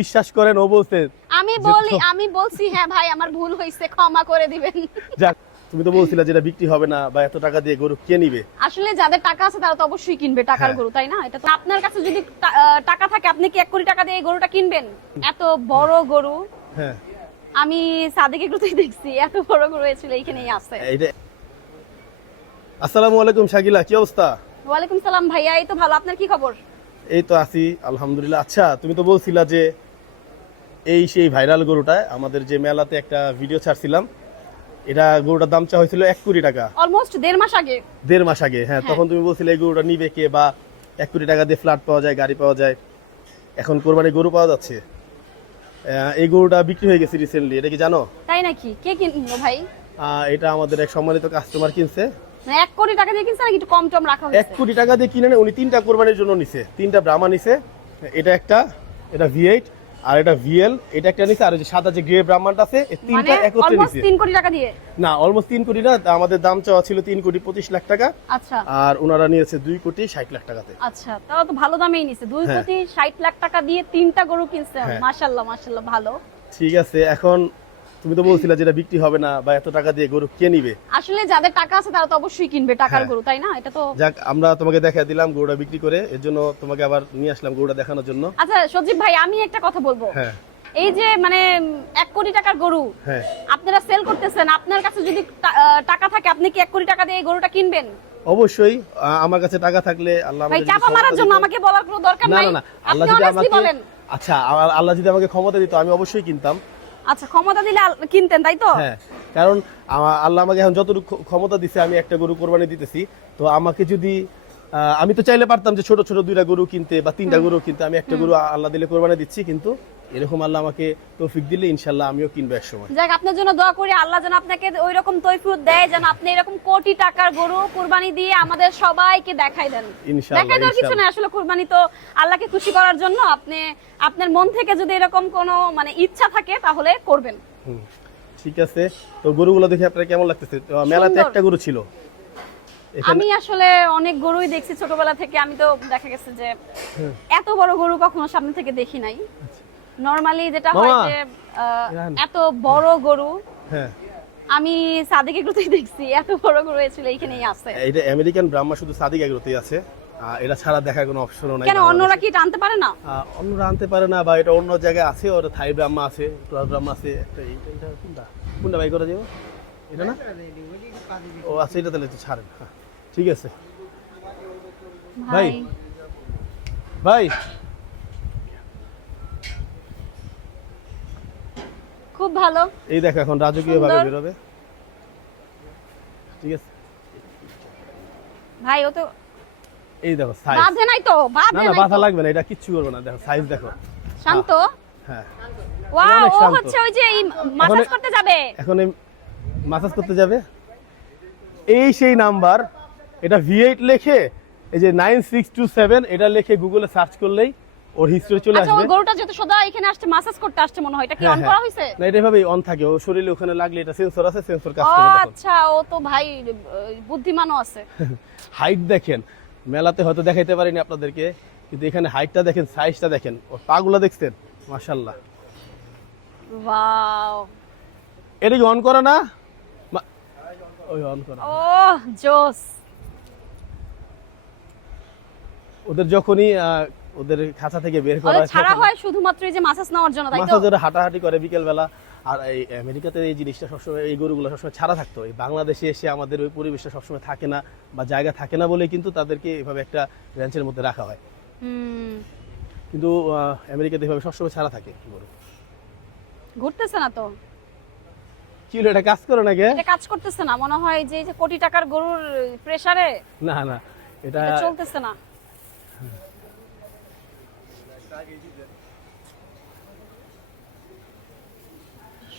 বিশ্বাস করেন আমি বলি আমি বলছি হ্যাঁ ভাই আমার ভুল হয়েছে ক্ষমা করে দিবেন। যাক তুমি তো বলছিলা যেটা বিক্রি হবে না বা এত টাকা দিয়ে গরু কে নিবে? আসলে যাদের টাকা আছে তারা তো অবশ্যই কিনবে টাকার হ্যাঁ। গরু তাই না? এটা তো আপনার কাছে যদি টাকা থাকে আপনি কি এক কোটি টাকা দিয়ে এই গরুটা কিনবেন? এত বড় গরু। হ্যাঁ। আমি সাদেক দেখছি? এত বড় গরু এইখানেই আছে। আসসালামু আলাইকুম শাকিলা কি অবস্থা? ওয়ালাইকুম সালাম ভাইয়া এই তো ভালো। আপনার কি খবর? এই তো আছি আলহামদুলিল্লাহ। আচ্ছা তুমি তো বলছিলা যে এই সেই ভাইরাল গরুটা আমাদের যে মেলাতে একটা ভিডিও ছাড়ছিলাম এটা গরুটার দাম চা হয়েছিল এক কোটি টাকা। অলমোস্ট দেড় মাস আগে। দেড় মাস আগে হ্যাঁ হ্যাঁ। তখন তুমি বলছিলে এই গরুটা নিবে কে বা এক কোটি টাকা দিয়ে ফ্ল্যাট পাওয়া যায় গাড়ি পাওয়া যায়। এখন কোরবানি গরু পাওয়া যাচ্ছে। এই গরুটা বিক্রি হয়ে গেছে রিসেন্টলি এটা কি জানো? তাই নাকি? কে কিনলো ভাই? এটা আমাদের এক সম্মানিত কাস্টমার কিনছে। এক কোটি টাকা দিয়ে কিনছে নাকি একটু কম টম রাখা এক কোটি টাকা দিয়ে কিনে উনি তিনটা কোরবানির জন্য নিছে। তিনটা ব্রাহ্মা নিছে এটা একটা এটা ভি এইট আর এটা ভিএল এটা একটা নিছে আর ওই যে সাদা যে গ্রে ব্রাহ্মণটা আছে তিনটা একত্রে নিছে। তিন কোটি টাকা দিয়ে? না অলমোস্ট তিন কোটি না আমাদের দাম চাওয়া ছিল তিন কোটি পঁচিশ লাখ টাকা। আচ্ছা। আর ওনারা নিয়েছে দুই কোটি ষাট লাখ টাকাতে। আচ্ছা তাও তো ভালো দামেই নিছে। দুই হ্যাঁ। কোটি ষাট লাখ টাকা দিয়ে তিনটা গরু কিনছে। হ্যাঁ। মাশাল্লাহ মাশাল্লাহ ভালো। ঠিক আছে এখন তুমি তো বলছিলা যেটা বিক্রি হবে না বা এত টাকা দিয়ে গরু কে নিবে? আসলে যাদের টাকা আছে তারা তো অবশ্যই কিনবে টাকার হ্যাঁ। গরু তাই না? এটা তো যাক আমরা তোমাকে দেখা দিলাম গরুটা বিক্রি করে এর জন্য তোমাকে আবার নিয়ে আসলাম গরুটা দেখানোর জন্য। আচ্ছা সজীব ভাই আমি একটা কথা বলব। হ্যাঁ। এই যে মানে এক কোটি টাকার গরু হ্যাঁ। আপনারা সেল করতেছেন আপনার কাছে যদি টাকা থাকে আপনি কি এক কোটি টাকা দিয়ে এই গরুটা কিনবেন? অবশ্যই আমার কাছে টাকা থাকলে আল্লাহ ভাই চাপা মারার জন্য আমাকে বলার কোনো দরকার নাই না না আল্লাহ যদি আমাকে আচ্ছা আল্লাহ যদি আমাকে ক্ষমতা দিত আমি অবশ্যই কিনতাম। আচ্ছা ক্ষমতা দিলে কিনতেন, তাই তো? হ্যাঁ কারণ আল্লাহ আমাকে এখন যতটুকু ক্ষমতা দিছে, আমি একটা গরু কোরবানি দিতেছি। তো আমাকে যদি আমি তো চাইলে পারতাম যে ছোট ছোট দুইটা গরু কিনতে বা তিনটা গরু কিনতে। আমি একটা গরু আল্লাহ দিলে কোরবানি দিচ্ছি কিন্তু এরকম আল্লাহ আমাকে তৌফিক দিলে ইনশাল্লাহ আমিও কিনবো এক সময়। যাক আপনার জন্য দোয়া করি আল্লাহ যেন আপনাকে ওই রকম তৈফুত দেয় যেন আপনি এরকম কোটি টাকার গরু কুরবানি দিয়ে আমাদের সবাইকে দেখাই দেন। ইনশাআল্লাহ, দেখাই দেওয়ার কিছু না আসলে কুরবানি তো আল্লাহকে খুশি করার জন্য। আপনি আপনার মন থেকে যদি এরকম কোনো মানে ইচ্ছা থাকে তাহলে করবেন। ঠিক আছে। তো গরুগুলো দেখে আপনার কেমন লাগতেছে? মেলাতে একটা গরু ছিল। আমি আসলে অনেক গরুই দেখছি ছোটবেলা থেকে। আমি তো দেখা গেছে যে এত বড় গরু কখনো সামনে থেকে দেখি নাই। নরমালি যেটা হয় যে এত বড় গরু হ্যাঁ। আমি সাদেক এগুলোতেই দেখছি। এত বড় গরু ছিল এইখানেই আছে। এটা আমেরিকান ব্রাহ্মা শুধু সাদিক এগুলোতেই আছে। এটা ছাড়া দেখার কোনো অপশনও নাই কেন অন্যরা কি এটা আনতে পারে না? অন্যরা আনতে পারে না বা এটা অন্য জায়গায় আছে ওর থাই ব্রাহ্মা আছে টুয়ার ব্রাহ্মা আছে। একটা এই- এটা কোনটা? কোনটা বাই করে দিব এটা না? ও আচ্ছা এটা তাহলে ছাড়েন হ্যাঁ, ঠিক আছে। ভাই। ভাই। খুব ভালো। এই দেখো এখন রাজকীয় ভাবে সুন্দর। বেরোবে। ঠিক আছে। ভাই ও তো এই দেখো সাইজ বাঁধে নাই তো না বাঁধে না নাই বাধা তো। লাগবে না এটা কিচ্ছু করবে না। দেখো সাইজ দেখো। শান্ত? হ্যাঁ। ওয়াও ও হচ্ছে ওই যে মাসাজ করতে যাবে। এখন এই মাসাজ করতে যাবে। এই সেই নাম্বার। এটা ভি এইট লেখে এই যে নাইন সিক্স টু সেভেন এটা লিখে গুগলে সার্চ করলেই ওর হিস্ট্রি চলে আচ্ছা আসবে। গরুটা যেহেতু সদা এখানে আসছে মাসাজ করতে আসছে মনে হয় এটা কি হ্যাঁ, অন হ্যাঁ। করা হয়েছে? না এটা এভাবেই অন থাকে ও শরীরে ওখানে লাগলে এটা সেন্সর আছে সেন্সর কাজ করে আচ্ছা ও তো ভাই বুদ্ধিমানও আছে। হাইট দেখেন মেলাতে হয়তো দেখাইতে পারিনি আপনাদেরকে কিন্তু এখানে হাইটটা দেখেন সাইজটা দেখেন ওর পাগুলো দেখছেন? মাশাল্লাহ ওয়াও এটা কি অন করা না? ওই অন করা। ও জোস। ওদের যখনই ওদের খাঁচা থেকে বের করা হয় ছাড়া হয় শুধুমাত্র এই যে মাসাজ নেওয়ার জন্য তাই তো? মাথা ধরে হাঁটাহাঁটি করে বিকেল বেলা আর এই আমেরিকাতে এই জিনিসটা সবসময় এই গরুগুলো সবসময় ছাড়া থাকতো। এই বাংলাদেশে এসে আমাদের ওই পরিবেশটা সবসময় থাকে না বা জায়গা থাকে না বলে কিন্তু তাদেরকে এভাবে একটা রেঞ্চের মধ্যে রাখা হয়। কিন্তু আমেরিকাতে এভাবে সবসময় ছাড়া থাকে গরু। ঘুরতেছে না তো? কি হলো এটা কাজ করে নাকি? এটা কাজ করতেছে না মনে হয় যে এই যে কোটি টাকার গরুর প্রেসারে না না এটা চলতেছে না।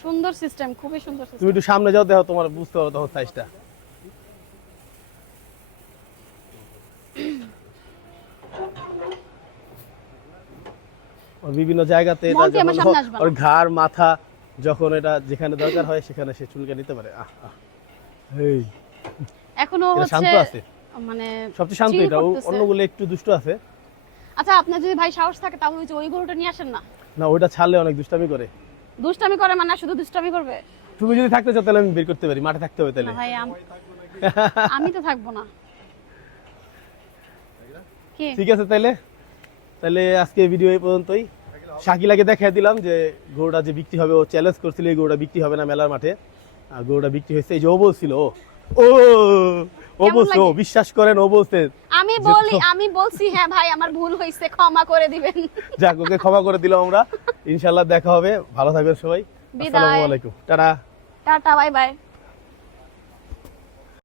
সুন্দর সিস্টেম খুবই সুন্দর সিস্টেম। তুমি একটু সামনে যাও দেখো তোমার বুঝতে পারো তখন সাইজটা বিভিন্ন জায়গাতে এটা যখন। ওর ঘাড় মাথা যখন এটা যেখানে দরকার হয় সেখানে সে চুলকে নিতে পারে। আহ এই এখনও হচ্ছে শান্ত আছে। মানে সবচেয়ে শান্ত এটা। অন্যগুলো একটু দুষ্ট আছে। আচ্ছা আপনার যদি ভাই সাহস থাকে তাহলে ওই যে ওই গরুটা নিয়ে আসেন না? না ওইটা ছাড়লে অনেক দুষ্টামি করে। দুষ্টামি করে মানে শুধু দুষ্টামি করবে? তুমি যদি থাকতে চাও তাহলে আমি বের করতে পারি মাঠে থাকতে হবে তাহলে। ভাই আম- আমি তো থাকব না। ঠিক আছে তাহলে। তাহলে আজকে ভিডিও এই পর্যন্তই। শাকিলাকে দেখাই দিলাম যে গরুটা যে বিক্রি হবে ও চ্যালেঞ্জ করছিল এই গরুটা বিক্রি হবে না মেলার মাঠে। আর গরুটা বিক্রি হয়েছে এই যে ও বলছিল ও। ও ও বলছে ও বিশ্বাস করেন ও বলছে আমি বলি আমি বলছি হ্যাঁ ভাই আমার ভুল হয়েছে ক্ষমা করে দিবেন। যাক ওকে ক্ষমা করে দিলাম আমরা। ইনশাআল্লাহ দেখা হবে। ভালো থাকবেন সবাই। বিদায়। আসসালামু আলাইকুম। টাটা। Tata bye bye.